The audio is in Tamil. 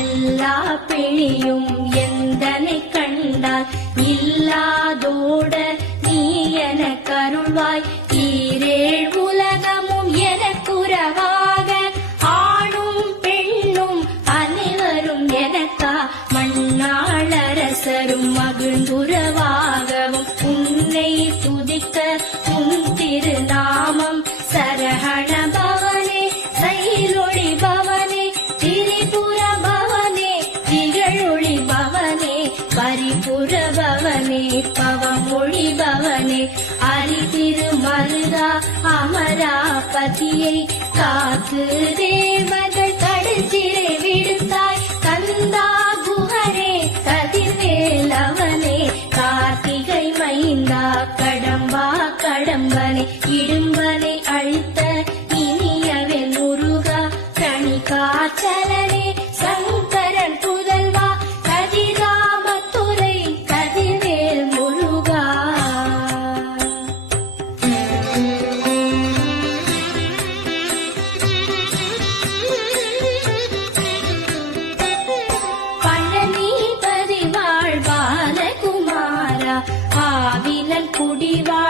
எல்லா பிணியும் எந்தனை கண்டால் இல்லாதோட நீ என கருள்வாய். ஈரேழ் உலகமும் எனக்குறவாக ஆணும் பெண்ணும் அனைவரும் எனக்கா மண்ணாளரசரும் மகிழ்ந்துறவாகவும் உன்னை துதிக்க உன் திருநாமம் சரஹண பவனே சைலொளி பவனே திரிபுர பவனே திகழொளி பவனே பரிபுர பவனே பவமொழி பவனே அரிதிரு மருதா அமராபதியை காத்து தேவர்கள் கடற்சிறை விடுத்தாய். கந்தா குஹரே கதிர்வேலவனே கார்த்திகை மைந்தா கடம்பா கடம்பனே இடும்பனை அழித்த இனியவன் முருகா கணிகாச்சலனே சங்கரன் புதல்வா கதிராமத்துறை கதிர்வேல் முருகா. பழனி பதிவாழ் பாலகுமாரா ஆவினன் குடிவா